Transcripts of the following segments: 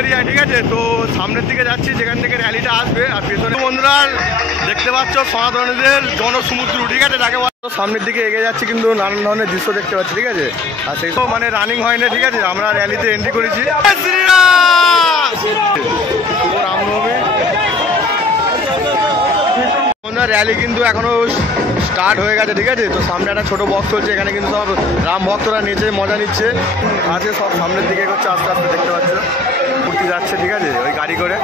Area, ঠিক আছে। তো সামনের দিকে যাচ্ছি যেখান থেকে র্যালিটা আসবে। আর পেছনে বন্ধুরা দেখতে পাচ্ছ সনাতনীদের জনসমুদ্র, ঠিক আছে, যাকে সামনের দিকে এগিয়ে যাচ্ছি কিন্তু নানান ধরনের দৃশ্য দেখতে পাচ্ছি, ঠিক আছে। আর সেই সব মানে রানিং হয় না, ঠিক আছে, আমরা র্যালিতে এন্ট্রি করেছি। শুভ রামনবমী। র্যালি কিন্তু এখনো স্টার্ট হয়ে গেছে, ঠিক আছে। তো সামনে একটা ছোট বক্স চলছে, এখানে কিন্তু সব রাম ভক্তরা নেচে মজা নিচ্ছে আছে, সব সামনের দিকে এগোচ্ছে আস্তে আস্তে, দেখতে পাচ্ছ ঘুরতে যাচ্ছে, ঠিক আছে, ওই গাড়ি করে।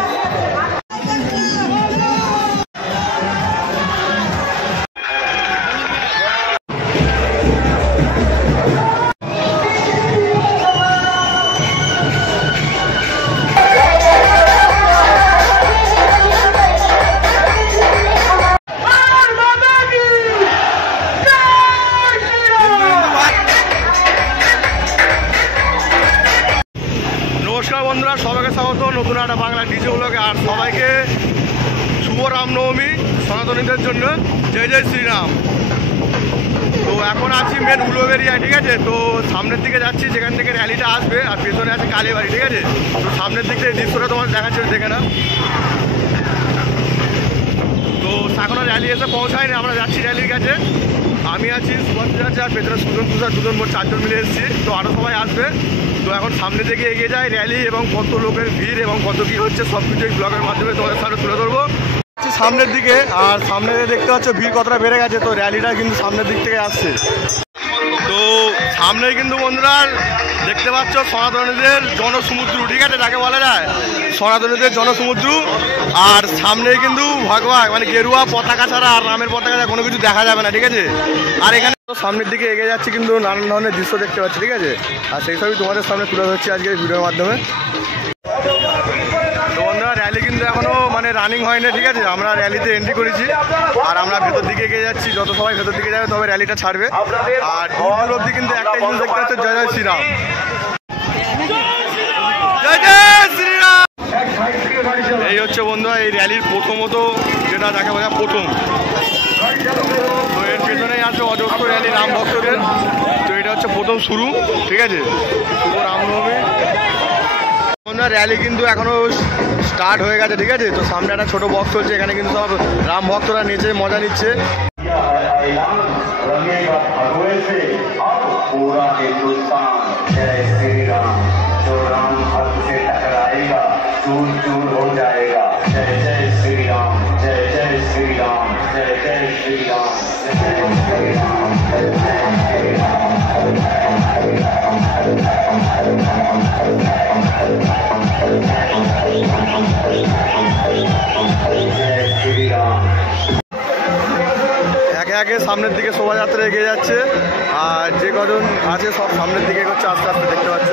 বন্ধুরা সবাইকে স্বাগত নতুন একটা বাংলা ডিজে ব্লগে। আর সবাইকে শুভ রামনবমী সনাতনীদের জন্য জয় জয় শ্রীরাম। তো এখন আছি মেন উলুবেড়িয়ায়, ঠিক আছে। তো সামনের দিকে যাচ্ছি যেখান থেকে র্যালিটা আসবে। আর পেছনে আছে কালীবাড়ি, ঠিক আছে। তো সামনের দিক থেকে দৃশ্যটা তোমার দেখাচ্ছে, দেখে না। তো এখনো র্যালি এসে পৌঁছায়নি, আমরা যাচ্ছি র্যালির কাছে। আমি আছি, সুভাষ যাচ্ছে, আর পেছনে সুজন তুষার, দুজন মোট 4 জন মিলে এসেছি। তো আরও সবাই আসবে। তো এখন সামনের দিকে এগিয়ে যায় র্যালি, এবং কত লোকের ভিড় এবং কত কী হচ্ছে সব কিছু এই ব্লগের মাধ্যমে তোমাদের সামনে তুলে ধরবো সামনের দিকে। আর সামনে দেখতে পাচ্ছ ভিড় কতটা বেড়ে গেছে। তো র্যালিটা কিন্তু সামনের দিক থেকে আসছে। তো সামনে কিন্তু বন্ধুরা দেখতে পাচ্ছ সনাতনীদের জনসমুদ্র, ঠিক আছে, যাকে বলা যায় সনাতনীদের জনসমুদ্র। আর সামনে কিন্তু ভগবান মানে গেরুয়া পতাকা ছাড়া আর রামের পতাকা ছাড়া কোনো কিছু দেখা যাবে না, ঠিক আছে। আর এখানে সামনের দিকে এগিয়ে যাচ্ছি কিন্তু নানান ধরনের দৃশ্য দেখতে পাচ্ছি, ঠিক আছে। আর সেই সবই তোমাদের সামনে তুলে ধরছি আজকের ভিডিওর মাধ্যমে। তো বন্ধুরা র্যালি কিন্তু এখনো মানে রানিং হয় না, ঠিক আছে, আমরা র্যালিতে এন্ট্রি করেছি। আর আমরা ভেতর দিকে এগিয়ে যাচ্ছি, যত সবাই ভেতর দিকে যাবে তবে র্যালিটা ছাড়বে। আর দূর অব্দি কিন্তু একটাই জিনিস দেখতে পাচ্ছ, জয় জয় শ্রীরাম, জয় জয় শ্রীরাম। এই হচ্ছে বন্ধুরা এই র্যালির প্রথমত যেটা যাকে বলা প্রথম। তো এর পেছনেই আছে অজস্র র্যালি রাম ভক্তদের। তো এটা হচ্ছে প্রথম শুরু, ঠিক আছে, শুভ রামনবমী। র্যালি কিন্তু এখনো স্টার্ট হয়ে গেছে, ঠিক আছে। তো সামনে একটা ছোট বক্স চলছে, এখানে কিন্তু সব রাম ভক্তরা নেচে মজা নিচ্ছে। একে একে সামনের দিকে শোভাযাত্রা এগিয়ে যাচ্ছে। আর যে কজন আছে সব সামনের দিকে এগোচ্ছে আস্তে আস্তে, দেখতে পাচ্ছ।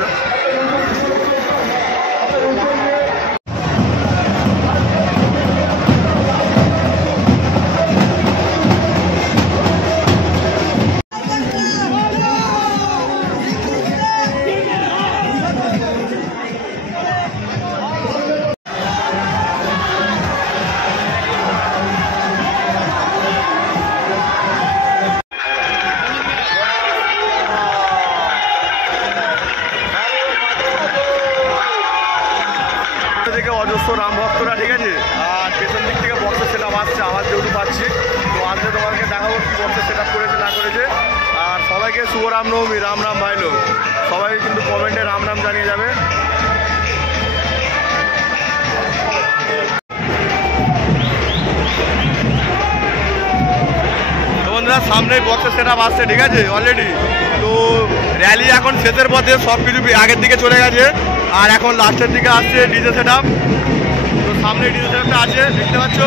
অজস্র রাম ভক্তরা, ঠিক আছে। আর পেছন দিক থেকে বক্সের সেট আপ আসছে, আওয়াজ যেহেতু পাচ্ছি। তো আসলে তোমাকে দেখাবো কি বক্সের সেট আপ করেছে না করেছে। আর সবাইকে শুভ রামনবমী, রাম রাম ভাই লোক। সবাই কিন্তু কমেন্টে রাম রাম জানিয়ে যাবে। বন্ধুরা সামনে বক্সের সেট আপ আসছে, ঠিক আছে, অলরেডি। তো র্যালি এখন শেষের পথে, সব কিছু আগের দিকে চলে গেছে। আর এখন লাস্টের দিকে আসছে ডিজে সেট আপ। তো সামনে ডিজে সেট আপটা আছে, দেখতে পাচ্ছ।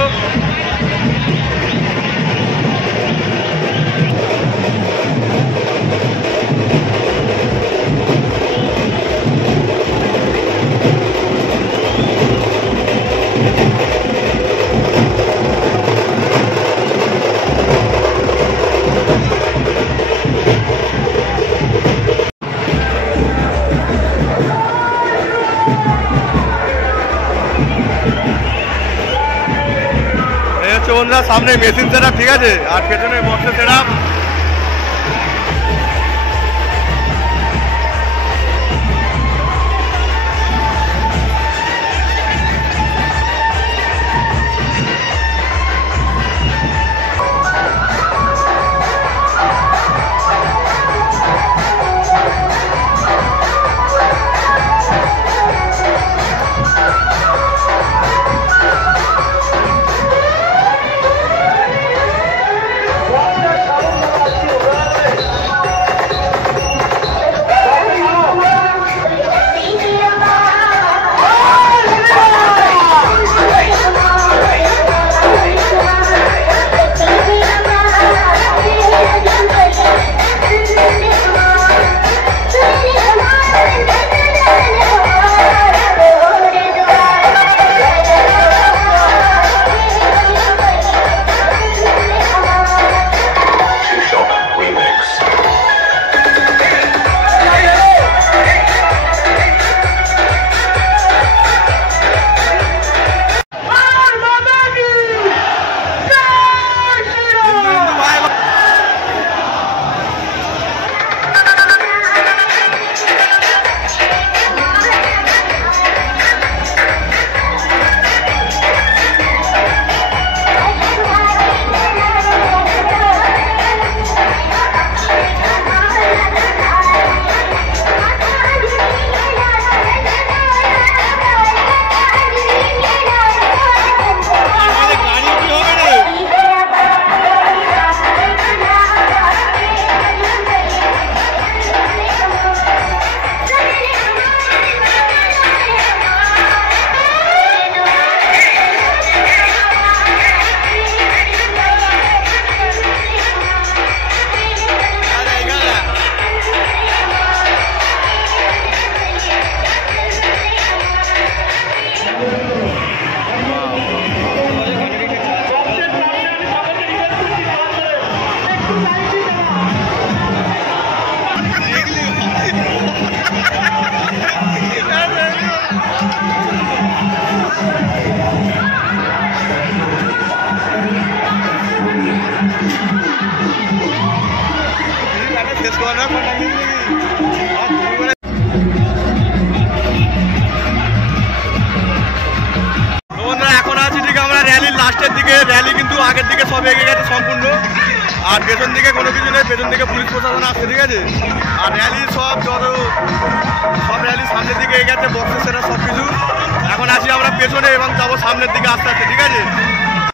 বন্ধুরা সামনে মেশিন সেট আপ, ঠিক আছে। আর পেছনে বক্সের সেট আপ। শেষ করা না বন্ধুরা। এখন আছি ঠিক আমরা র্যালির লাস্টের দিকে। র্যালি কিন্তু আগের দিকে সব এগিয়ে গেছে সম্পূর্ণ, আর পেছন দিকে কোনো কিছু নেই। পেছন দিকে পুলিশ প্রশাসন আসছে, ঠিক আছে। আর র্যালির সব র্যালি সামনের দিকে এগিয়ে গেছে, বক্সের সেটা সব কিছু। এখন আছি আমরা পেছনে এবং যাবো সামনের দিকে আস্তে আস্তে, ঠিক আছে।